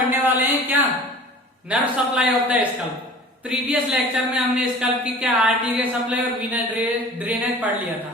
पढ़ने वाले हैं क्या, nerve supply of the scalp. Previous lecture में हमने स्कल्प की क्या आर्टीरियल सप्लाई और वीनस ड्रेनेज पढ़ लिया था।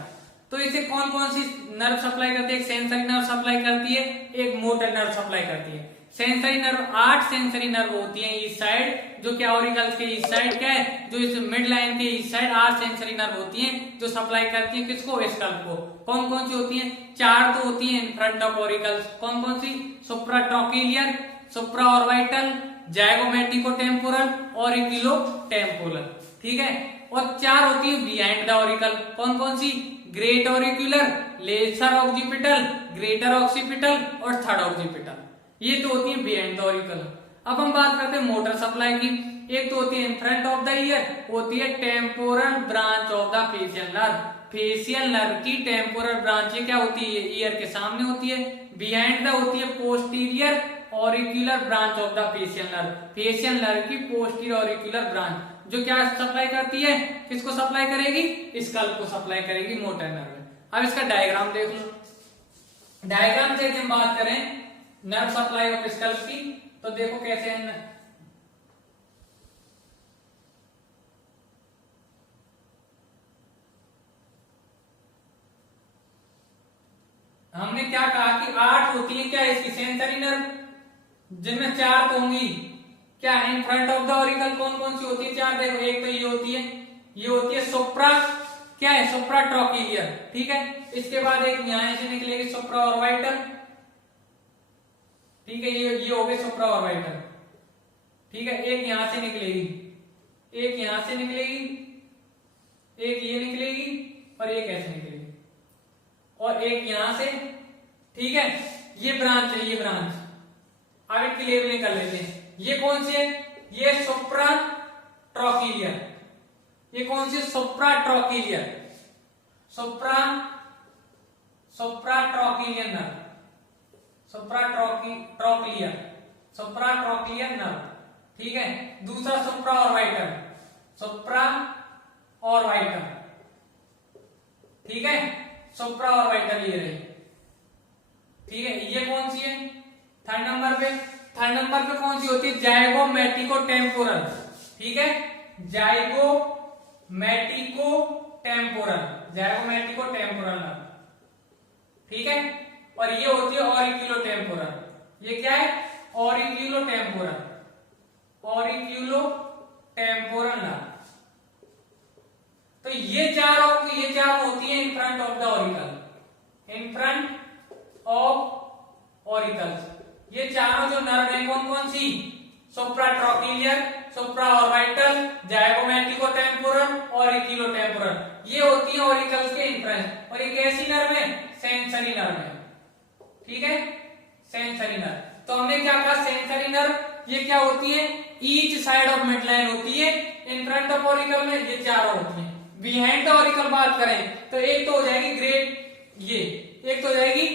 तो इसे कौन कौन सी नर्व सप्लाई करती है, एक सेंसरी नर्व सप्लाई करती है, एक मोटर नर्व सप्लाई करती है। सेंसरी नर्व 8 सेंसरी नर्व होती है इस साइड, जो क्या ऑरिकल्स के इस साइड क्या है, जो इस मिड लाइन के इस साइड 8 सेंसरी नर्व होती हैं जो सप्लाई करती है किसको, स्कल्प को। कौन कौन सी होती हैं, 4 तो होती हैं इन फ्रंट ऑफ ऑरिकल्स। कौन कौन सी, सुप्राट्रॉकिलियर, सुप्रा ऑर्बिटल, जाइगोमेटिको-टेम्पोरल, ऑरिकुलो-टेम्पोरल, ठीक है। और 4 होती है बिहाइंड द ऑरिकल। कौन कौन सी, great auricular, lesser occipital, greater occipital और थर्ड ऑक्सीपिटल, ये तो होती है बिहाइंड द ऑरिकल। अब हम बात करते हैं मोटर सप्लाई की। एक तो होती है in front of the year, होती है temporal branch of the facial nerve. Facial nerve की टेम्पोरल ब्रांच क्या होती है, ईयर के सामने होती है। बिहाइंड द होती है posterior auricular branch of the facial nerve. Facial nerve की पोस्टीरियर ऑरिक्यूलर ब्रांच जो क्या सप्लाई करती है, किसको सप्लाई करेगी, स्कल्प को सप्लाई करेगी, मोटर नर्व। अब इसका डायग्राम देख लो। डायग्राम से हम बात करें नर्व सप्लाई ऑफ स्कल्प की, तो देखो कैसे है। हमने क्या कहा कि 8 होती है क्या इसकी सेंसरी नर्व, जिनमें 4 तो होंगी क्या in front of the auricle. कौन कौन सी होती है, 4 देखो। एक तो ये होती है सुप्रा, क्या है, सुप्रा ट्रॉकिलियर, ठीक है। इसके बाद एक यहां से निकलेगी सुप्रा ऑर्बिटल, ठीक है, ये हो गई सुप्रा ऑर्बिटल, ठीक है। एक यहां से निकलेगी, एक यहां से निकलेगी, एक ये निकलेगी और एक ऐसे निकलेगी और एक यहां से, ठीक है। ये ब्रांच है, ये ब्रांच। अब इनकी लेबलिंग कर लेते हैं। ये कौन सी है, ये सुप्रा ट्रॉकिलियर। ये कौन सी, सुप्रा ट्रॉकिलियर, सुप्रा ट्रॉकिलियर नर्व, सुप्रा ट्रॉकिलियर, सुप्रा ट्रॉकिलियर नर्व, ठीक है। दूसरा सुप्रा ऑर्बिटल, सुप्रा ऑर्बिटल, ठीक है, सुप्रा ऑर्बिटल ये रही, ठीक है। ये कौन सी है, थर्ड नंबर पे। थर्ड नंबर पे कौन सी होती है, जाइगोमेटिको-टेम्पोरल, ठीक है, जाइगोमेटिको-टेम्पोरल, जाइगोमेटिको-टेम्पोरल, ठीक है। और ये होती है ऑरिक्यूलो-टेम्पोरल। ये क्या है, ऑरिक्यूलो-टेम्पोरल, ऑरिक्यूलो-टेम्पोरल। तो ये चार होती है in front of the auricle, in front of auricles. ये चारों जो नर्व है कौन कौन सी, सुप्रा ट्रॉकिलियर, सुप्रा ऑर्बिटल, जाइगोमेटिको-टेम्पोरल, ऑरिक्यूलो-टेम्पोरल, ये होती है ऑरिकल्स के इन फ्रंट। और ये कैसी नर्व है, सेंसरी नर्व है, ठीक है, सेंसरी नर्व। तो हमने क्या कहा, सेंसरी नर्व ये क्या होती है, each side of mid line होती है। इन फ्रंट ऑफ ऑरिकल में ये चारों होती है। बिहाइंड द ऑरिकल बात करें तो एक तो हो जाएगी ग्रेट, ये एक तो हो जाएगी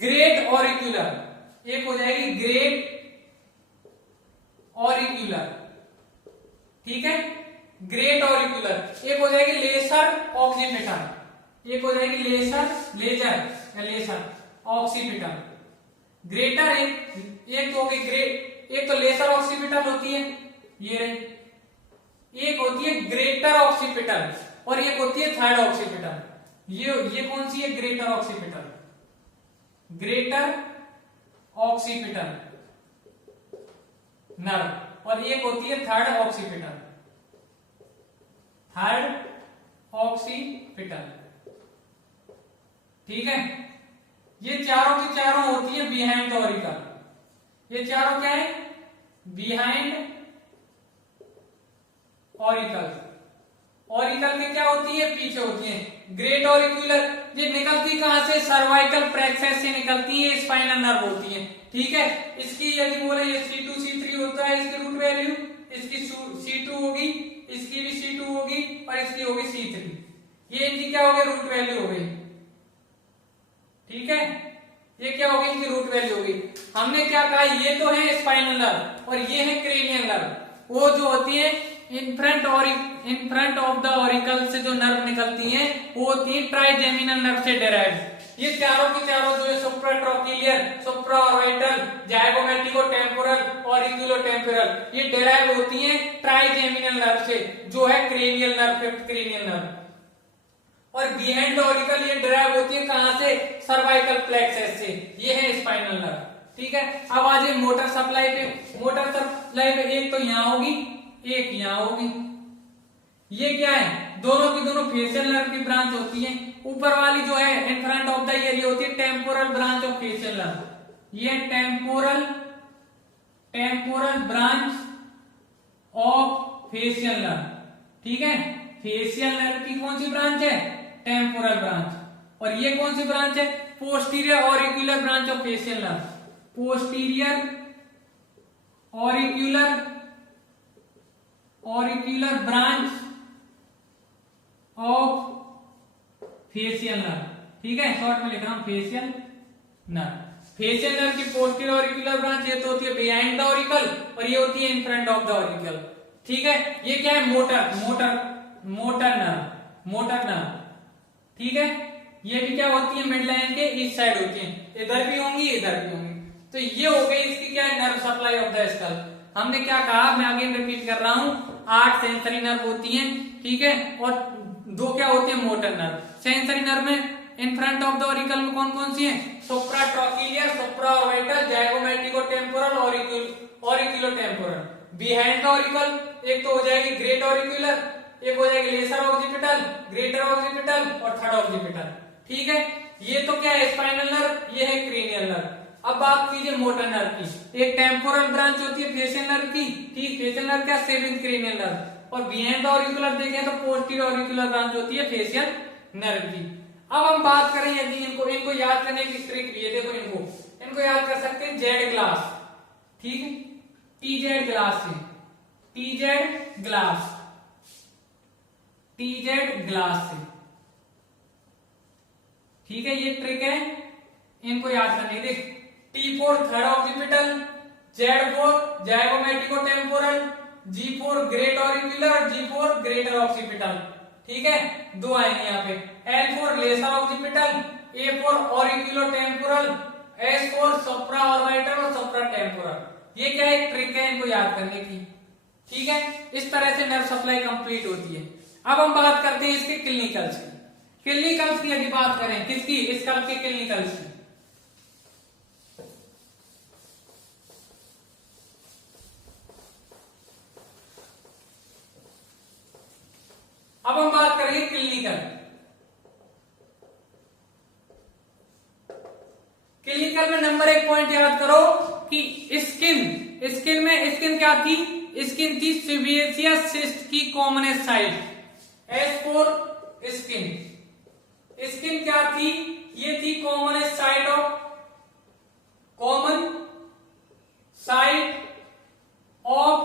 ग्रेट ऑरिक्यूलर, एक हो जाएगी ग्रेट ऑरिक्यूलर, ठीक है, ग्रेट ऑरिक्यूलर। एक हो जाएगी लेसर ऑक्सीपिटल, एक हो जाएगी लेसर ऑक्सीपिटल। ग्रेटर एक तो होगी ग्रेट, एक तो लेसर ऑक्सीपिटल होती है ये रही, एक होती है ग्रेटर ऑक्सीपिटल और एक होती है थर्ड ऑक्सीपिटल। ये कौन सी है, greater occipital, greater occipital nerve, और एक होती है थर्ड ऑक्सीपिटल, थर्ड ऑक्सीपिटल, ठीक है। ये चारों की चारों होती है बिहाइंड द ऑरिकल। ये चारों क्या है, बिहाइंड ऑरिकल। ऑरिकल में क्या होती है, पीछे होती है। ग्रेट ऑरिक्यूलर ये निकलती कहां से, सर्वाइकल प्लेक्सस से निकलती है, स्पाइनल नर्व होती है, ठीक है। इसकी यदि बोले ये C2 C3 होता है, इसकी रूट वैल्यू, इसकी C2 होगी, इसकी भी C2 होगी और इसकी होगी C3। ये इनकी क्या हो गई, रूट वैल्यू हो गई, ठीक है। ये क्या होगी, इनकी रूट वैल्यू होगी। हमने क्या कहा, ये तो है स्पाइनल नर्व और ये है क्रेनियल नर्व। वो जो होती है in front of the auricle से जो नर्व निकलती हैं वो होती है ट्राइजेमिनल नर्व से डेराइव। ये चारों की चारों जो है सुप्राट्रॉकिलियर, सुप्राऑर्बिटल, जाइगोमेटिको टेम्पोरल और इक्विलोटेम्पोरल, ये डेराइव होती हैं ट्राइजेमिनल नर्व से, जो है cranial nerve, fifth cranial nerve. और बिहाइंड द ऑरिकल ये डिराइव होती है कहां से, सर्वाइकल प्लेक्सस से, ये है स्पाइनल नर्व। ठीक है, अब आ जाए मोटर सप्लाई पे। मोटर सप्लाई पे एक तो यहां होगी, एक यहां होगी। ये क्या है, दोनों की दोनों फेशियल नर्व की ब्रांच होती है। ऊपर वाली जो है in front of the ear, ये होती है temporal branch of facial nerve. ये temporal branch of facial nerve. ठीक है, फेशियल नर्व की कौन सी ब्रांच है, टेम्पोरल ब्रांच। और ये कौन सी ब्रांच है, posterior auricular branch of facial nerve. Posterior auricular branch of facial nerve. ठीक है, शॉर्ट में लिख रहा हूं फेशियल नर्व। फेशियल नर्व की पोस्टीरियर ऑरिक्यूलर ब्रांच ये तो होती है बिहाइंड द ऑरिकल, और ये होती है in front of the auricle. ठीक है, ये क्या है, मोटर नर्व। ठीक है, ये भी क्या होती है, मिड लाइन के इस साइड होती है, इधर भी होंगी इधर भी होंगी। तो ये हो गई इसकी क्या है, nerve supply of the skull. हमने क्या कहा, मैं अगेन रिपीट कर रहा हूं, 8 सेंसरी नर्व होती हैं। ठीक है, और 2 क्या होती है, मोटर नर्व। सेंसरी नर्व में in front of the auricle में कौन कौन सी है, supratrochlear, supraorbital, zygomatico temporal, auriculotemporal. Behind the auricle एक तो हो जाएगी ग्रेट ऑरिक्यूलर, एक हो जाएगी लेसर ऑक्सीपिटल, ग्रेटर ऑक्सीपिटल और थर्ड ऑक्सीपिटल। ठीक है, ये तो क्या है, स्पाइनल नर्व, ये है क्रेनियल नर्व। अब बात कीजिए मोटर नर्व की। एक टेम्पोरल ब्रांच होती है फेशियल नर्व की। ठीक, फेशियल नर्व क्या, सेवेंथ क्रेनियल नर्व। और बिहाइंड द ऑरिक्यूलर देखें तो पोस्टीरियर ऑरिक्यूलर ब्रांच होती है फेशियल नर्व की। अब हम बात करें यदि इनको याद करने की ट्रिक भी है, देखो इनको याद कर सकते हैं जेड ग्लास। ठीक है, टीजेड ग्लास से, टीजेड ग्लास से। ठीक है, ये ट्रिक है, इनको याद करने। देख, T4 third occipital, Z4 zygomatico temporal, G4 great auricular, G4 greater occipital. ठीक है, 2 आएंगे यहाँ पे। L4 lesser occipital, A4 auriculo temporal, S4 supra orbital और सुप्रा टेम्पोरल। ये क्या एक ट्रिक है इनको याद करने की। ठीक है, इस तरह से नर्व सप्लाई कंप्लीट होती है। अब हम बात करते हैं इसके क्लिनिकल्स की यदि बात करें, किसकी, स्कल के क्लिनिकल्स की। अब हम बात करेंगे क्लिनिकल में नंबर 1 पॉइंट याद करो कि स्किन क्या थी, स्किन थी सेबेसियस सिस्ट की कॉमनेस्ट साइट। S4 स्किन क्या थी, ये थी common site of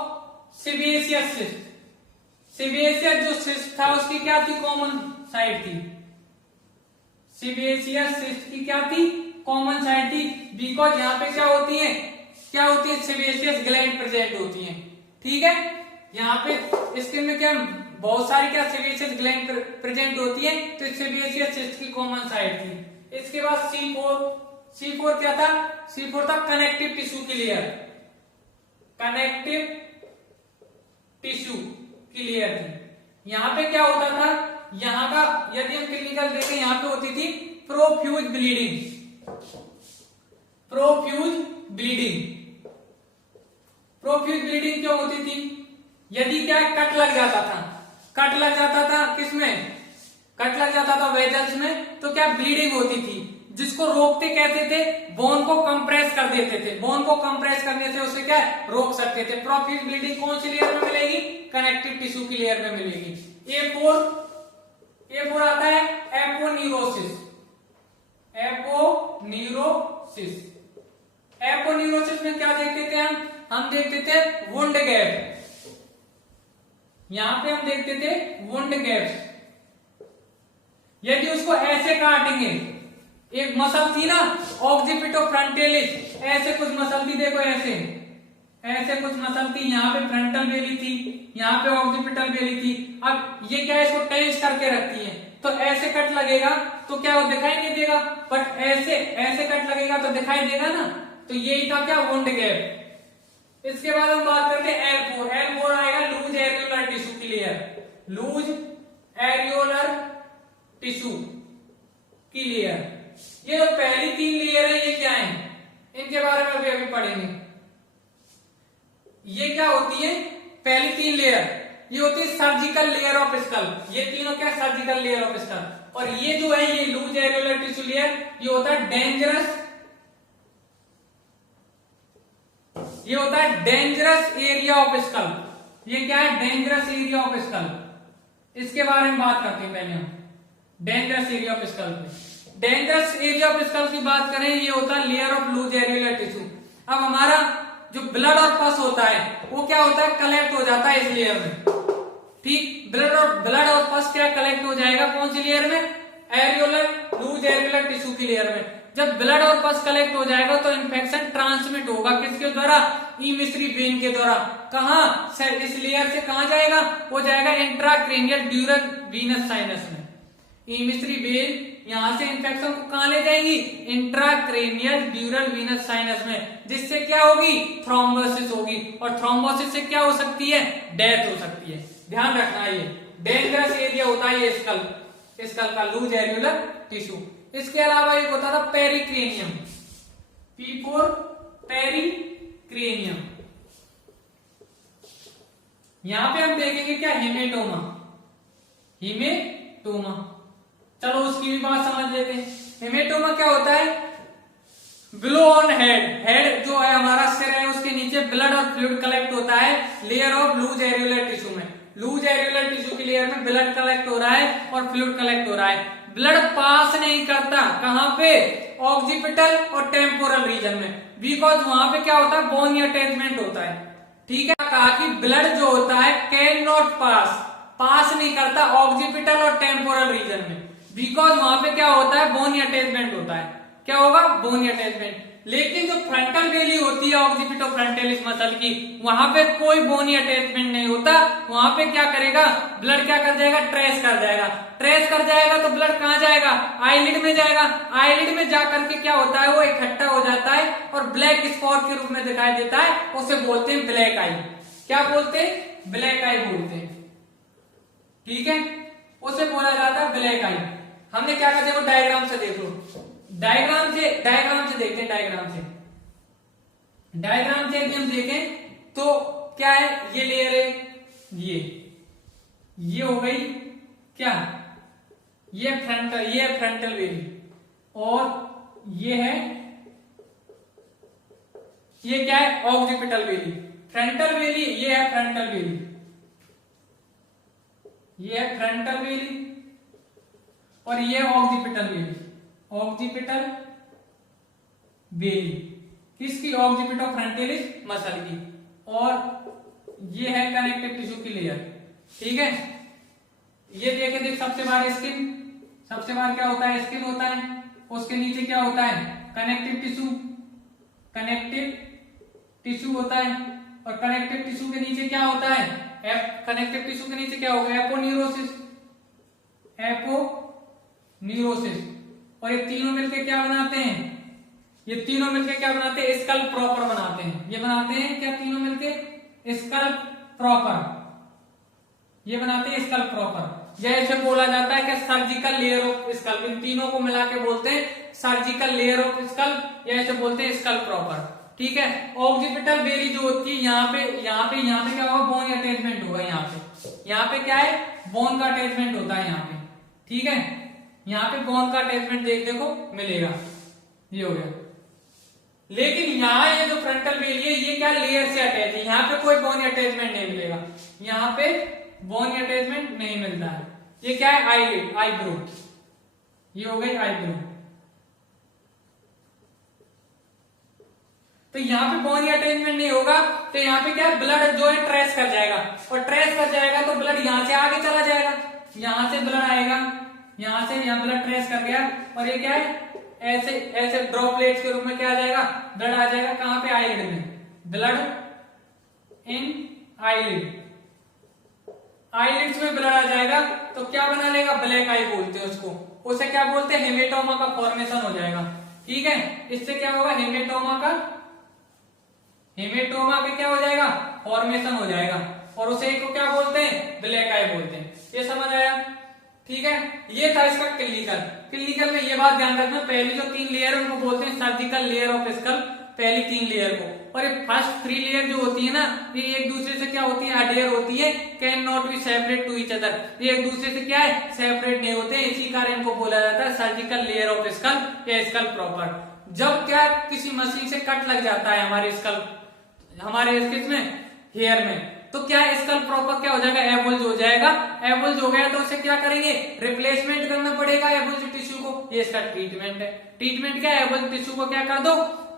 sebaceous cyst. Sebaceous जो सिस्ट था उसकी क्या थी, कॉमन साइट थी। सेबेसियस सिस्ट की क्या थी, कॉमन साइट थी। बिकॉज यहाँ पे क्या होती है सेबेसियस ग्लैंड प्रेजेंट होती है। ठीक है, यहाँ पे स्किन में क्या बहुत सारी क्या सेबेसियस ग्लैंड प्रेजेंट होती है, तो सेबेसियस सिस्ट की कॉमन साइट थी। इसके बाद C4 क्या था, C4 था कनेक्टिव टिश्यू क्लियर, थी। यहाँ पे क्या होता था, यहाँ का यदि हम क्लिनिकल देखें, यहाँ पे होती थी प्रोफ्यूज ब्लीडिंग क्यों होती थी, यदि क्या कट लग जाता था किसमें, कट लग जाता था वेजल्स में, तो क्या ब्लीडिंग होती थी, जिसको रोकते कहते थे, बोन को कंप्रेस कर देते थे। बोन को कंप्रेस करने से उसे क्या रोक सकते थे। प्रोफ्यूज ब्लीडिंग कौन सी लेयर में मिलेगी, कनेक्टिव टिश्यू की लेयर में मिलेगी। A4 आता है एपोन्यूरोसिस में क्या देखते थे हम देखते थे वुंड गैप। यहां पे हम देखते थे वुंड गैप्स। यदि उसको ऐसे काटेंगे, एक मसल थी ना ऑक्सीपिटो फ्रंटेलिस, ऐसे कुछ मसल थी, देखो ऐसे कुछ मसल थी, यहाँ पे फ्रंटल बेली थी, यहाँ पे ऑक्सीपिटल बेली थी। अब ये क्या है, इसको टेंस करके रखती है। तो ऐसे कट लगेगा तो क्या वो दिखाई नहीं देगा, बट ऐसे ऐसे कट लगेगा तो दिखाई देगा ना। तो यही था क्या, वुंड गैप। इसके बाद हम बात करते हैं L4। L4 आएगा लूज एरियोलर टिश्यू की लेयर, लूज एरियोलर टिश्यू की लेयर। ये जो पहली 3 लेयर है ये क्या है, इनके बारे में अभी पढ़ेंगे। ये क्या होती है, पहली 3 लेयर ये होती है सर्जिकल लेयर ऑफ स्कल। ये तीनों क्या, सर्जिकल लेयर ऑफ स्कल। और ये जो है ये लूज एरियोलर टिश्यू लेयर, ये होता है डेंजरस, ये होता है डेंजरस एरिया ऑफ स्कल। ये क्या है, डेंजरस एरिया ऑफ स्कल। इसके बारे में बात करते हैं पहले हम डेंजरस एरिया ऑफ स्कल पे। डेंजरस एरिया ऑफ स्कल की बात करें, ये होता है layer of loose areolar tissue. अब हमारा जो ब्लड और पस होता है वो क्या होता है, कलेक्ट हो जाता है इस लेयर में। ठीक, ब्लड और पस क्या कलेक्ट हो जाएगा, कौन सी लेयर में, एरियोलर लूज एरियोलर टिश्यू की लेयर में। जब ब्लड और पस कलेक्ट हो जाएगा तो इन्फेक्शन ट्रांसमिट होगा किसके द्वारा, इमिस्री वेन के द्वारा। कहां से, इस लेयर से कहां जाएगा, वो जाएगा इंट्राक्रेनियल ड्यूरल वीनस साइनस में। इमिस्री वेन यहां से इन्फेक्शन को कहां ले जाएगी, इंट्राक्रेनियल ड्यूरल वीनस साइनस में, जिससे क्या होगी, थ्रोम्बोसिस होगी। और थ्रोम्बोसिस से क्या हो सकती है, डेथ हो सकती है। ध्यान रखना, ये डेंजरस एरिया होता है ये स्कल का लूज एरियोलर टिश्यू। इसके अलावा एक होता था पेरिक्रेनियम, P4 पेरिक्रेनियम। यहां पे हम देखेंगे क्या, हेमेटोमा, हेमेटोमा। चलो उसकी भी बात समझ लेते हैं। हेमेटोमा क्या होता है, बिलो ऑन हेड, हेड जो है हमारा सिर है उसके नीचे ब्लड और फ्लूइड कलेक्ट होता है layer of loose areolar tissue में। लूज एरियोलर टिश्यू की लेयर में ब्लड कलेक्ट हो रहा है और फ्लूइड कलेक्ट हो रहा है। ब्लड पास नहीं करता, कहां पे, ऑक्सीपिटल और टेम्पोरल रीजन में, बिकॉज वहां पे क्या होता है, बोन अटैचमेंट होता है। ठीक है, कहा कि ब्लड जो होता है कैन नॉट पास नहीं करता ऑक्सीपिटल और टेम्पोरल रीजन में, बिकॉज वहां पे क्या होता है, बोन अटैचमेंट होता है। क्या होगा, बोन अटैचमेंट। लेकिन जो फ्रंटल वेली होती है ऑक्सीपिटो फ्रंटालिस मसल की, वहां पे कोई बोनी अटैचमेंट नहीं होता। वहां पे क्या करेगा, ब्लड क्या कर जाएगा, ट्रेस कर जाएगा। ट्रेस कर जाएगा तो ब्लड कहां जाएगा, आईलिड में जाएगा। आईलिड में जाकर के क्या होता है, वो इकट्ठा हो जाता है और ब्लैक स्पॉट के रूप में दिखाई देता है। उसे बोलते हैं ब्लैक आई। क्या बोलते हैं, ब्लैक आई बोलते हैं। ठीक है, उसे बोला जाता है ब्लैक आई। हमने क्या करते हैं, वो डायग्राम से देख लो, डायग्राम से देखते हैं। डायग्राम से यदि हम देखें तो क्या है, ये लेयर है, ये हो गई क्या, ये फ्रंटल वेली, और ये है, ये क्या है, ऑक्सीपिटल वेली। फ्रंटल वेली, ये है फ्रंटल वेली, ये है फ्रंटल वेली, और ये ऑक्सीपिटल वेली। ऑक्सीपिटल वेली किसकी, ऑक्सीपिटो फ्रंटालिस मसल की। और ये है कनेक्टिव टिश्यू की लेयर। ठीक है, ये देख सबसे बाहर स्किन, सबसे बाहर क्या होता है, स्किन होता है। उसके नीचे क्या होता है, कनेक्टिव टिश्यू होता है। और कनेक्टिव टिश्यू के नीचे क्या होता है, कनेक्टिव टिश्यू के नीचे क्या होगा, एपोन्यूरोसिस। और ये तीनों मिलकर क्या बनाते हैं, ये तीनों मिलकर क्या बनाते हैं, स्कल प्रॉपर बनाते हैं। ये बनाते हैं क्या, तीनों मिलकर स्कल प्रॉपर, ये बनाते हैं स्कल प्रॉपर। जैसे बोला जाता है कि सर्जिकल लेयर ऑफ स्कल, इन तीनों को मिला के बोलते हैं सर्जिकल लेयर ऑफ स्कल, या ऐसे बोलते हैं स्कल प्रॉपर। ठीक है, ऑक्सीपिटल वेली जो होती है, यहाँ पे क्या होगा, बोन अटैचमेंट होगा। यहाँ पे क्या है, बोन का अटैचमेंट होता है यहाँ पे। ठीक है, यहाँ पे बोन का अटैचमेंट देखने को मिलेगा, ये हो गया। लेकिन यहाँ ये जो फ्रंटल वेली है, ये क्या, लेयर से अटैच है। यहाँ पे कोई बोन अटैचमेंट नहीं मिलेगा, यहाँ पे बोन अटैचमेंट नहीं मिलता है। ये क्या है, आईलिड, आईब्रो, ये हो गई आईब्रो। तो यहाँ पे बोन अटैचमेंट नहीं होगा, तो यहाँ पे क्या है, ब्लड जो है ट्रेस कर जाएगा, और ट्रेस कर जाएगा तो ब्लड यहाँ से आगे चला जाएगा। यहाँ से ब्लड आएगा, यहाँ से यहाँ ब्लड ट्रेस कर गया, और ये क्या है, ऐसे ड्रॉपलेट्स के रूप में क्या आ जाएगा, ब्लड आ जाएगा। कहां पे, आईलिड में, ब्लड इन आईलिड। आईलिड्स में ब्लड आ जाएगा तो क्या बना लेगा, ब्लैक आई बोलते हैं उसको, उसे क्या बोलते हैं, हेमेटोमा का फॉर्मेशन हो जाएगा। ठीक है, इससे क्या होगा, हेमेटोमा का क्या हो जाएगा, फॉर्मेशन हो जाएगा, और उसे को क्या बोलते हैं, ब्लैक आई बोलते हैं। ये समझ आया। ठीक है, ये था इसका क्लिनिकल में ये बात ध्यान रखना, पहली जो 3 लेयर है उनको बोलते हैं सर्जिकल लेयर ऑफ स्कल, पहली 3 लेयर को, और ये फर्स्ट 3 लेयर जो होती है ना, ये एक दूसरे से क्या होती है, अडेयर होती है, can not be separate to each other, ये एक दूसरे से क्या है, सेपरेट नहीं होते, इसी कारण इनको बोला जाता है सर्जिकल लेयर ऑफ स्कल या स्कल प्रॉपर। जब क्या किसी मशीन से कट लग जाता है हमारे स्कल, हमारे किसमें, हेयर में, तो क्या स्कल प्रॉपर क्या हो जाएगा, एबुल्ज हो जाएगा। एबुल्ज हो गया तो उसे क्या करेंगे, रिप्लेसमेंट करना पड़ेगा एबुल्ज टिश्यू को, ये इसका ट्रीटमेंट है। ट्रीटमेंट क्या है, एबुल्ज टिश्यू को क्या कर दो,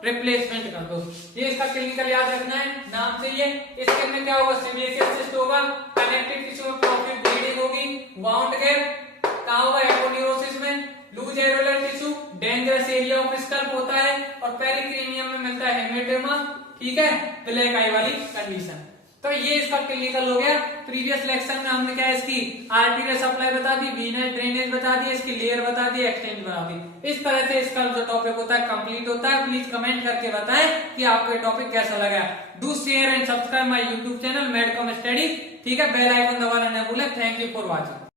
रिप्लेसमेंट कर दो। ये इसका क्लिनिकल याद रखना है नाम से ये। इसके अंदर क्या होगा, सीमेशियस सिस्ट होगा, कनेक्टिव टिश्यू में प्रॉफिट ब्लीडिंग होगी, वाउंड गैप कहां होगा, एपोन्यूरोसिस में, loose areolar tissue dangerous area of scalp होता है, और पेरिक्रीनियम में मिलता है हेमेटोमा। ठीक है, ब्लैक आई वाली कंडीशन। तो ये इसका क्लिनिकल हो गया। प्रीवियस लेक्चर में हमने क्या इसकी आर्टीरियल सप्लाई बता दी, वीनस ड्रेनेज बता दी, इसकी लेयर बता दी, एक्सटेंड बता दी। इस तरह से इसका जो टॉपिक होता है कंप्लीट होता है। प्लीज कमेंट करके बताएं कि आपको ये टॉपिक कैसा लगा। Do share and subscribe my YouTube channel Medcom study. ठीक है, बेल आइकन दबाना न भूलें। Thank you for watching.